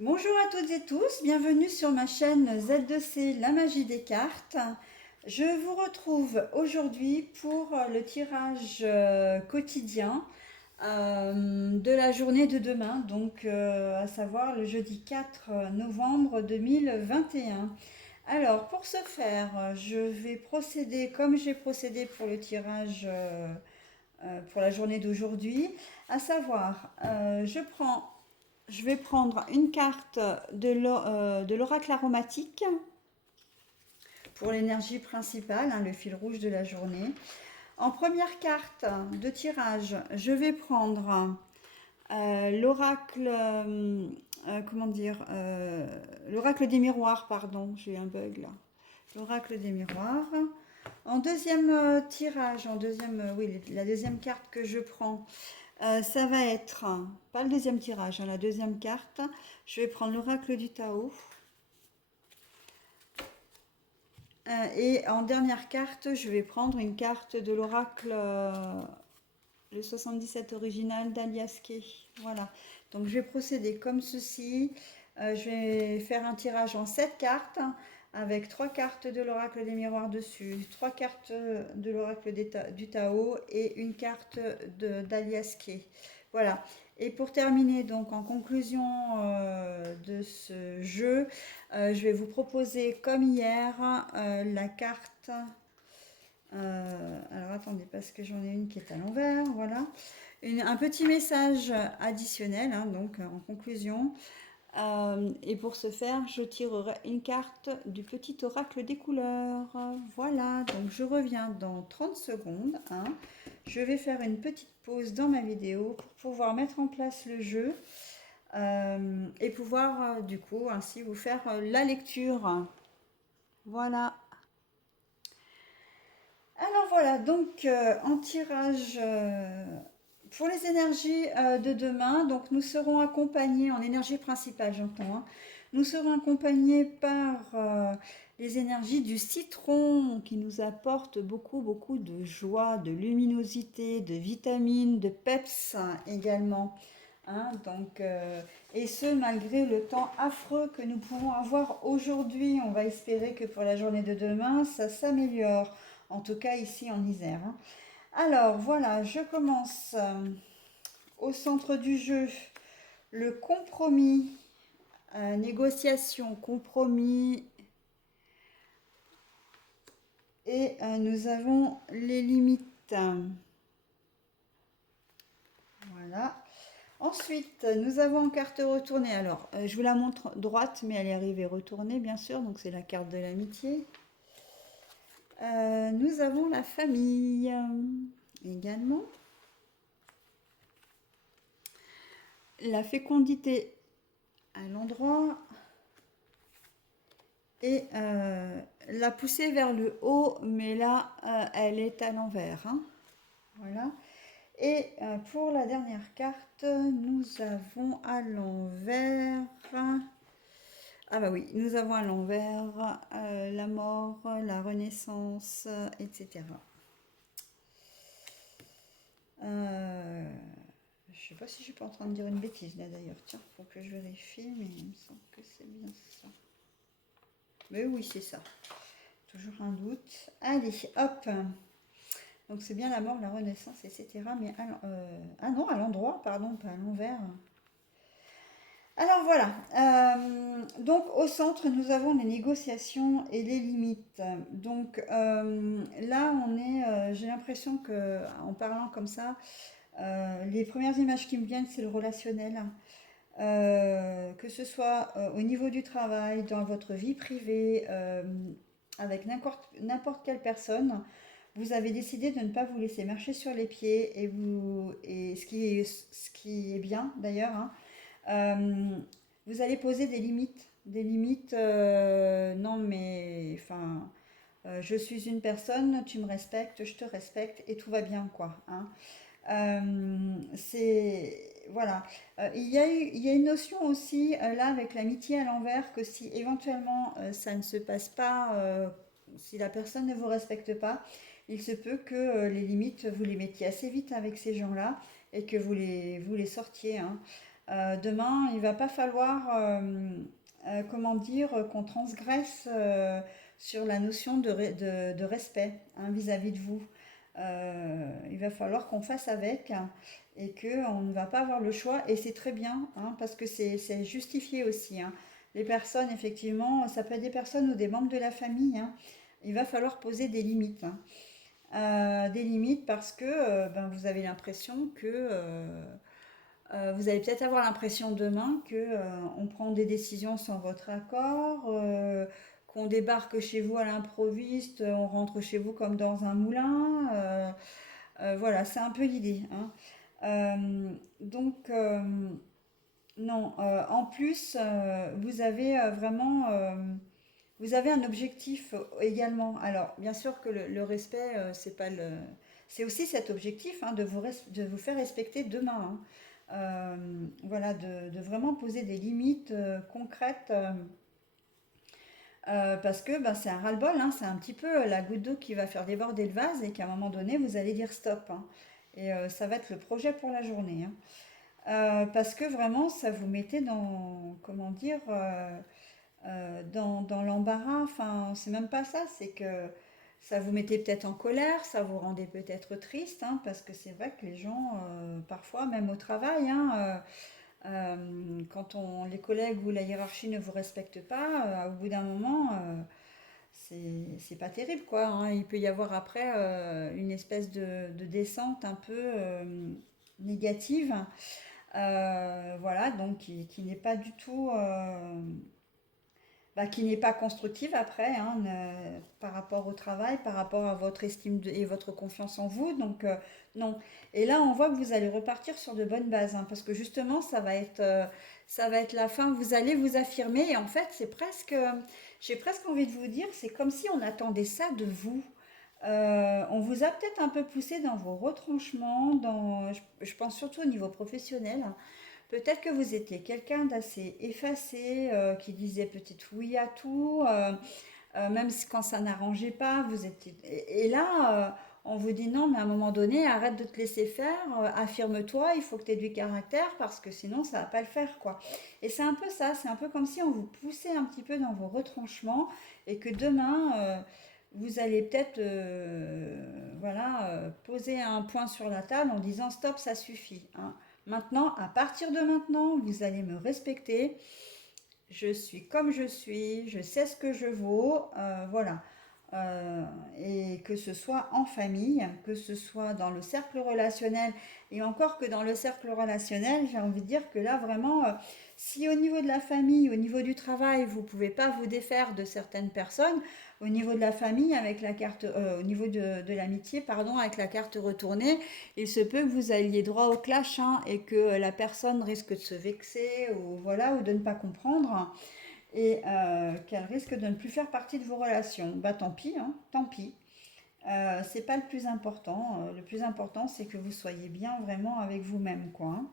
Bonjour à toutes et tous, bienvenue sur ma chaîne Z2C, la magie des cartes. Je vous retrouve aujourd'hui pour le tirage quotidien de la journée de demain, donc à savoir le jeudi 4 novembre 2021. Alors pour ce faire, je vais procéder comme j'ai procédé pour le tirage pour la journée d'aujourd'hui, à savoir je vais prendre une carte de l'oracle aromatique pour l'énergie principale, hein, le fil rouge de la journée. En première carte de tirage, je vais prendre l'oracle, comment dire, l'oracle des miroirs, pardon, j'ai eu un bug là. L'oracle des miroirs. En deuxième tirage, oui, la deuxième carte que je prends, ça va être, pas le deuxième tirage, hein, la deuxième carte. Je vais prendre l'oracle du Tao. Et en dernière carte, je vais prendre une carte de l'oracle, le 77 original d'Alias Kay. Voilà. Donc je vais procéder comme ceci. Je vais faire un tirage en 7 cartes avec 3 cartes de l'oracle des miroirs dessus, 3 cartes de l'oracle du Tao et une carte d'Alias Kay. Voilà. Et pour terminer, donc en conclusion de ce jeu, je vais vous proposer comme hier la carte. Alors attendez, parce que j'en ai une qui est à l'envers, voilà. Un petit message additionnel, hein, donc en conclusion. Et pour ce faire, je tirerai une carte du petit oracle des couleurs. Voilà, donc je reviens dans 30 secondes, hein. Je vais faire une petite pause dans ma vidéo pour pouvoir mettre en place le jeu et pouvoir du coup ainsi vous faire la lecture. Voilà. Alors voilà, donc en tirage pour les énergies de demain, donc nous serons accompagnés en énergie principale, j'entends, hein. Nous serons accompagnés par les énergies du citron qui nous apportent beaucoup de joie, de luminosité, de vitamines, de peps également, hein. Donc, et ce malgré le temps affreux que nous pouvons avoir aujourd'hui. On va espérer que pour la journée de demain, ça s'améliore. En tout cas ici en Isère, hein. Alors voilà, je commence au centre du jeu. Le compromis, négociation, compromis. Et nous avons les limites. Voilà. Ensuite, nous avons en carte retournée. Alors, je vous la montre droite, mais elle est arrivée retournée, bien sûr. Donc, c'est la carte de l'amitié. Nous avons la famille également. La fécondité à l'endroit. Et la poussée vers le haut, mais là, elle est à l'envers, hein. Voilà. Et pour la dernière carte, nous avons à l'envers. Ah bah oui, nous avons à l'envers la mort, la renaissance, etc. Je ne sais pas si je suis pas en train de dire une bêtise là d'ailleurs. Tiens, faut que je vérifie, mais il me semble que c'est bien ça. Mais oui, c'est ça. Toujours un doute. Allez, hop. Donc c'est bien la mort, la renaissance, etc. Mais ah non, à l'endroit, pardon, pas à l'envers. Alors voilà, donc au centre, nous avons les négociations et les limites. Donc là, j'ai l'impression que en parlant comme ça, les premières images qui me viennent, c'est le relationnel. Que ce soit au niveau du travail, dans votre vie privée, avec n'importe quelle personne, vous avez décidé de ne pas vous laisser marcher sur les pieds et ce qui est bien d'ailleurs, hein. Vous allez poser des limites. Non mais, enfin, je suis une personne, tu me respectes, je te respecte et tout va bien quoi, hein. C'est voilà. Il y a une notion aussi là avec l'amitié à l'envers que si éventuellement ça ne se passe pas, si la personne ne vous respecte pas, il se peut que les limites vous les mettiez assez vite avec ces gens-là et que vous les sortiez, hein. Demain, il va pas falloir, comment dire, qu'on transgresse sur la notion de respect, hein, vis-à-vis de vous. Il va falloir qu'on fasse avec, hein, et qu'on ne va pas avoir le choix. Et c'est très bien, hein, parce que c'est justifié aussi, hein. Les personnes, effectivement, ça peut être des personnes ou des membres de la famille, hein. Il va falloir poser des limites, hein. Des limites parce que ben, vous avez l'impression que vous allez peut-être avoir l'impression demain que on prend des décisions sans votre accord, qu'on débarque chez vous à l'improviste, on rentre chez vous comme dans un moulin. Voilà, c'est un peu l'idée, hein. Donc, non, en plus, vous avez vraiment, vous avez un objectif également. Alors, bien sûr que le respect, c'est pas le, c'est aussi cet objectif, hein, de vous faire respecter demain, hein. Voilà, de vraiment poser des limites concrètes, parce que bah, c'est un ras-le-bol, hein, c'est un petit peu la goutte d'eau qui va faire déborder le vase et qu'à un moment donné, vous allez dire stop, hein. Et ça va être le projet pour la journée, hein. Parce que vraiment, ça vous mettait dans, comment dire, dans l'embarras. Enfin, c'est même pas ça, c'est que ça vous mettait peut-être en colère, ça vous rendait peut-être triste, hein, parce que c'est vrai que les gens, parfois, même au travail, hein, quand les collègues ou la hiérarchie ne vous respectent pas, au bout d'un moment, c'est pas terrible, quoi, hein. Il peut y avoir après une espèce de descente un peu négative, voilà, donc qui n'est pas du tout, bah, qui n'est pas constructive après, hein, par rapport au travail, par rapport à votre estime et votre confiance en vous. Donc, non. Et là, on voit que vous allez repartir sur de bonnes bases, hein, parce que justement, ça va être la fin. Vous allez vous affirmer. Et en fait, c'est presque, j'ai presque envie de vous dire, c'est comme si on attendait ça de vous. On vous a peut-être un peu poussé dans vos retranchements, je pense surtout au niveau professionnel, hein. Peut-être que vous étiez quelqu'un d'assez effacé, qui disait peut-être oui à tout, même quand ça n'arrangeait pas, vous étiez... Et là, on vous dit non, mais à un moment donné, arrête de te laisser faire, affirme-toi, il faut que tu aies du caractère, parce que sinon, ça va pas le faire, quoi. Et c'est un peu ça, c'est un peu comme si on vous poussait un petit peu dans vos retranchements, et que demain, vous allez peut-être, voilà, poser un point sur la table en disant stop, ça suffit, hein. Maintenant, à partir de maintenant, vous allez me respecter. Je suis comme je suis, je sais ce que je vaux, voilà. Euh, et que ce soit en famille, que ce soit dans le cercle relationnel, et encore que dans le cercle relationnel, j'ai envie de dire que là vraiment, si au niveau de la famille, au niveau du travail, vous ne pouvez pas vous défaire de certaines personnes, au niveau de la famille, avec la carte, au niveau de l'amitié, pardon, avec la carte retournée, il se peut que vous alliez droit au clash, hein, et que la personne risque de se vexer ou voilà ou de ne pas comprendre et qu'elle risque de ne plus faire partie de vos relations. Bah tant pis, hein, tant pis. C'est pas le plus important. Le plus important, c'est que vous soyez bien vraiment avec vous-même, quoi, hein.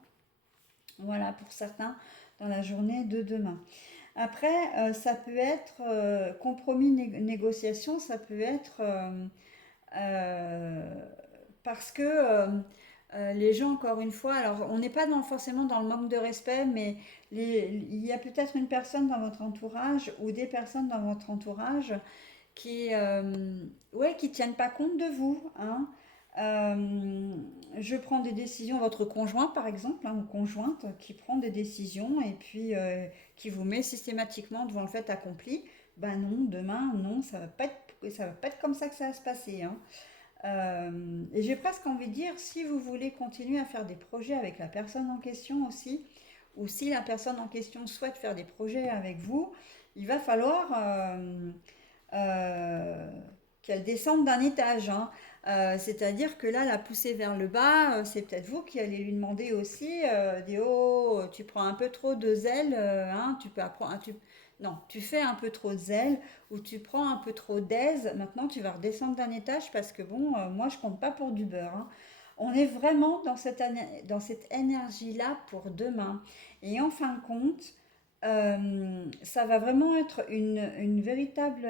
Voilà pour certains dans la journée de demain. Après, ça peut être compromis, négociation, ça peut être euh, parce que les gens, encore une fois, alors on n'est pas forcément dans le manque de respect, mais il y a peut-être une personne dans votre entourage ou des personnes dans votre entourage qui, ouais, qui tiennent pas compte de vous, hein. Euh, je prends des décisions, votre conjoint par exemple, hein, ou conjointe, qui prend des décisions et puis qui vous met systématiquement devant le fait accompli. Ben non, demain, non, ça va pas être comme ça que ça va se passer, hein. Et j'ai presque envie de dire, si vous voulez continuer à faire des projets avec la personne en question aussi, ou si la personne en question souhaite faire des projets avec vous, il va falloir euh, qu'elle descende d'un étage, hein. C'est-à-dire que là, la pousser vers le bas, c'est peut-être vous qui allez lui demander aussi, dire, oh, tu prends un peu trop de zèle, hein, tu peux apprendre, non, tu fais un peu trop de zèle ou tu prends un peu trop d'aise. Maintenant, tu vas redescendre d'un étage parce que bon, moi, je compte pas pour du beurre, hein. On est vraiment dans cette énergie-là pour demain. Et en fin de compte, ça va vraiment être une véritable,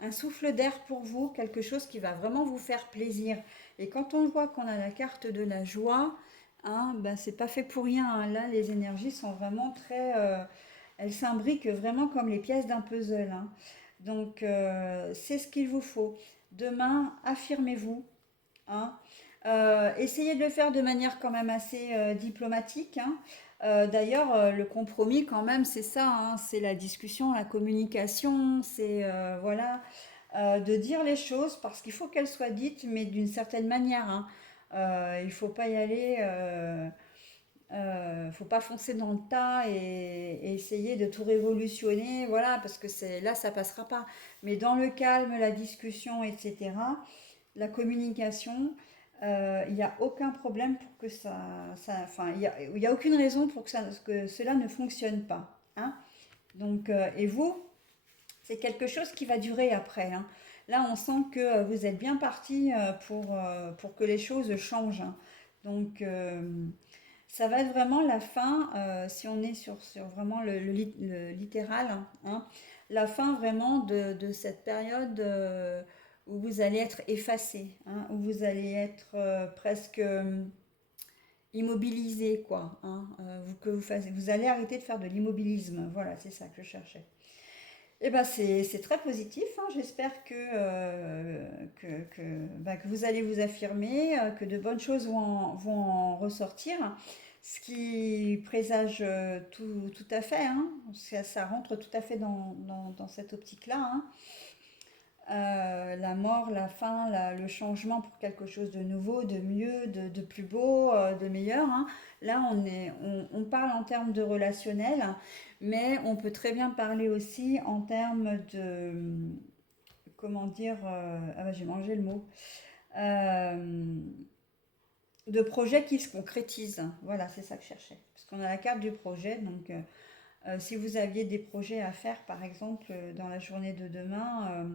un souffle d'air pour vous, quelque chose qui va vraiment vous faire plaisir. Et quand on voit qu'on a la carte de la joie, hein, ben, c'est pas fait pour rien, hein. Là, les énergies sont vraiment très, elles s'imbriquent vraiment comme les pièces d'un puzzle, hein. Donc, c'est ce qu'il vous faut. Demain, affirmez-vous, hein. Essayez de le faire de manière quand même assez diplomatique, hein. D'ailleurs, le compromis quand même, c'est ça, hein, c'est la discussion, la communication, c'est voilà, de dire les choses parce qu'il faut qu'elles soient dites, mais d'une certaine manière, hein. Il faut pas y aller, faut pas foncer dans le tas et essayer de tout révolutionner, voilà, parce que c'est là, ça passera pas. Mais dans le calme, la discussion, etc., la communication, il n'y a aucun problème pour que enfin, il y a aucune raison pour que cela ne fonctionne pas, hein. Donc, et vous, c'est quelque chose qui va durer après, hein. Là, on sent que vous êtes bien parti pour que les choses changent, hein. Donc, ça va être vraiment la fin, si on est sur vraiment le littéral, hein, la fin vraiment de cette période où vous allez être effacé, hein, où vous allez être presque immobilisé, quoi, hein, vous allez arrêter de faire de l'immobilisme. Voilà, c'est ça que je cherchais. Eh ben c'est très positif, hein. J'espère que vous allez vous affirmer, que de bonnes choses vont en ressortir, ce qui présage tout à fait, hein. Ça rentre tout à fait dans cette optique-là, hein. La mort, la fin, le changement pour quelque chose de nouveau, de mieux, de plus beau, de meilleur, hein. Là, on parle en termes de relationnel, mais on peut très bien parler aussi en termes comment dire, ah bah, j'ai mangé le mot, Euh, de projets qui se concrétisent. Voilà, c'est ça que je cherchais. Parce qu'on a la carte du projet, donc si vous aviez des projets à faire, par exemple, dans la journée de demain,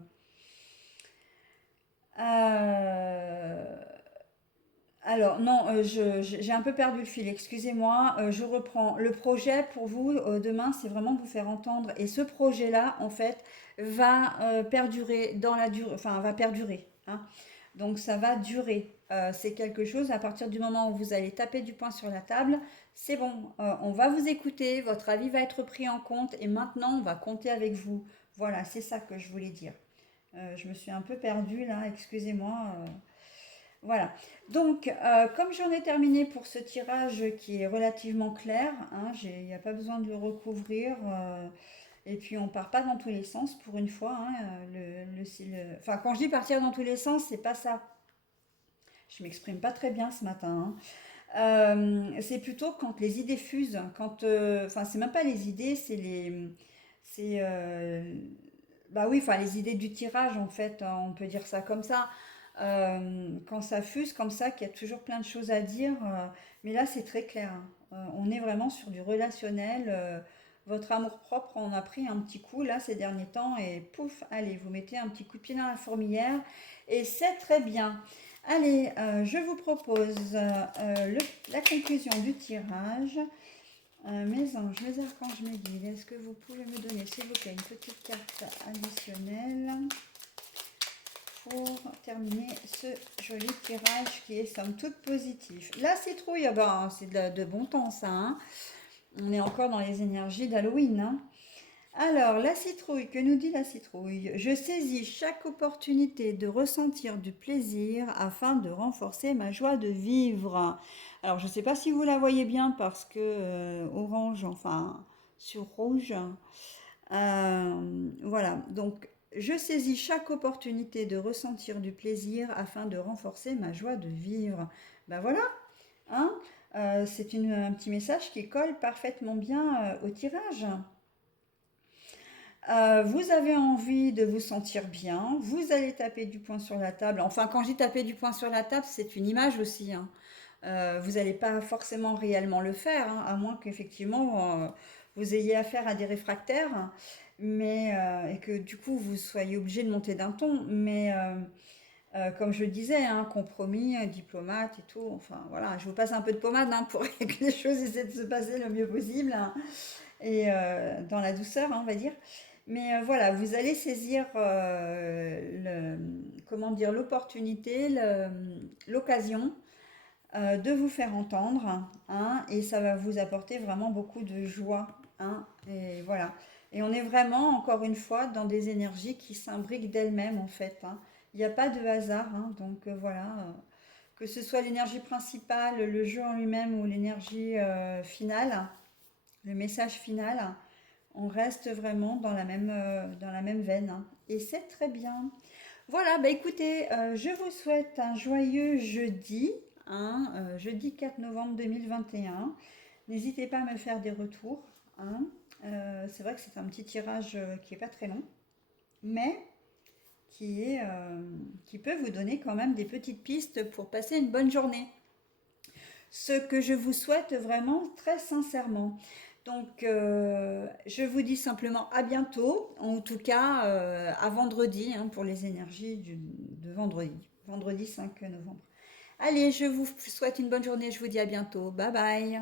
euh, alors, non, j'ai un peu perdu le fil, excusez-moi, je reprends. Le projet pour vous, demain, c'est vraiment de vous faire entendre. Et ce projet-là, en fait, va perdurer dans la durée, enfin, va perdurer, hein. Donc, ça va durer. C'est quelque chose, à partir du moment où vous allez taper du poing sur la table, c'est bon, on va vous écouter, votre avis va être pris en compte et maintenant, on va compter avec vous. Voilà, c'est ça que je voulais dire. Je me suis un peu perdue là, excusez-moi. Voilà. Donc, comme j'en ai terminé pour ce tirage qui est relativement clair, hein, il n'y a pas besoin de le recouvrir. Et puis, on part pas dans tous les sens pour une fois, hein, enfin, quand je dis partir dans tous les sens, c'est pas ça. Je m'exprime pas très bien ce matin, hein. C'est plutôt quand les idées fusent, enfin, c'est même pas les idées, c'est, bah oui, enfin, les idées du tirage, en fait, hein, on peut dire ça comme ça. Quand ça fuse comme ça, qu'il y a toujours plein de choses à dire, mais là, c'est très clair, hein. On est vraiment sur du relationnel. Votre amour-propre en a pris un petit coup, là, ces derniers temps, et pouf, allez, vous mettez un petit coup de pied dans la fourmilière, et c'est très bien. Allez, je vous propose la conclusion du tirage. Mes anges, mes archanges, mes guides, est-ce que vous pouvez me donner, s'il vous plaît, une petite carte additionnelle pour terminer ce joli tirage qui est somme toute positif? La citrouille, ah ben, c'est de bon temps ça, hein. On est encore dans les énergies d'Halloween, hein. Alors, la citrouille, que nous dit la citrouille? Je saisis chaque opportunité de ressentir du plaisir afin de renforcer ma joie de vivre. Alors, je ne sais pas si vous la voyez bien parce que orange, enfin, sur rouge. Voilà, donc je saisis chaque opportunité de ressentir du plaisir afin de renforcer ma joie de vivre. Ben voilà, hein. C'est un petit message qui colle parfaitement bien au tirage. Vous avez envie de vous sentir bien, vous allez taper du poing sur la table. Enfin, quand je dis taper du poing sur la table, c'est une image aussi, hein. Vous n'allez pas forcément réellement le faire, hein, à moins qu'effectivement vous ayez affaire à des réfractaires, mais et que du coup vous soyez obligé de monter d'un ton. Mais comme je le disais, hein, compromis, diplomate et tout. Enfin voilà, je vous passe un peu de pommade, hein, pour que les choses essaient de se passer le mieux possible, hein, et dans la douceur, hein, on va dire. Mais voilà, vous allez saisir comment dire, l'opportunité, l'occasion de vous faire entendre, hein, et ça va vous apporter vraiment beaucoup de joie, hein, et voilà. Et on est vraiment, encore une fois, dans des énergies qui s'imbriquent d'elles-mêmes, en fait, hein. Il n'y a pas de hasard, hein, donc voilà. Que ce soit l'énergie principale, le jeu en lui-même ou l'énergie finale, le message final, on reste vraiment dans la même veine, hein. Et c'est très bien. Voilà, bah écoutez, je vous souhaite un joyeux jeudi, hein, jeudi 4 novembre 2021. N'hésitez pas à me faire des retours, hein. C'est vrai que c'est un petit tirage qui n'est pas très long, mais qui peut vous donner quand même des petites pistes pour passer une bonne journée. Ce que je vous souhaite vraiment très sincèrement. Donc, je vous dis simplement à bientôt, en tout cas à vendredi, hein, pour les énergies de vendredi, vendredi 5 novembre. Allez, je vous souhaite une bonne journée, je vous dis à bientôt. Bye bye.